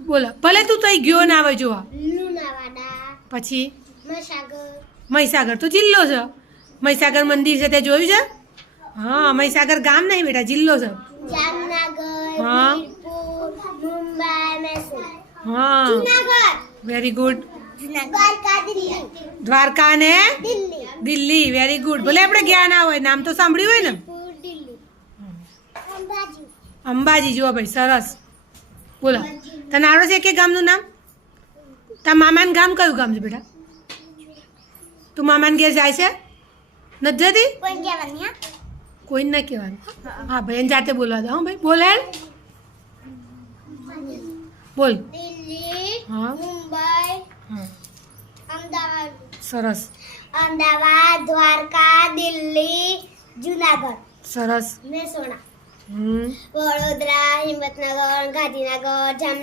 બોલો ભલે તું તઈ ગયો ના આવે જોવા લુણાવાડા પછી મહીસાગર મહીસાગર તો જિલ્લો છે મહીસાગર મંદિર છે તે જોયું છે હા મહીસાગર ગામ નહીં બેટા જિલ્લો છે જામનગર હા. વીરપુર મુંબઈ મૈસૂર હા જુનાગઢ વેરી ગુડ દ્વારકા દિલ્હી દ્વારકા ને દિલ્હી દિલ્હી વેરી ગુડ ભલે આપણે ગયા ના હોય નામ તો સાંભળ્યું હોય ને પૂર દિલ્હી અંબાજી અંબાજી જુઓ ભાઈ સરસ બોલો તને આવડે છે કે ગામનું નામ તારા મામાનું ગામ કયું ગામ છે બેટા તું મામાને ઘેર જાય છે નથી જતી કોઈ કહેવાની હા કોઈ ના કહેવાનું હા ભાઈ એને જાતે બોલવા દો હા ભાઈ બોલ હેડ બોલ દિલ્હી હા મુંબઈ હા અમદાવાદ સરસ અમદાવાદ દ્વારકા દિલ્હી જુનાગઢ સરસ મહેસાણા હમ વડોદરા હિંમતનગર ગાંધીનગર જામનગર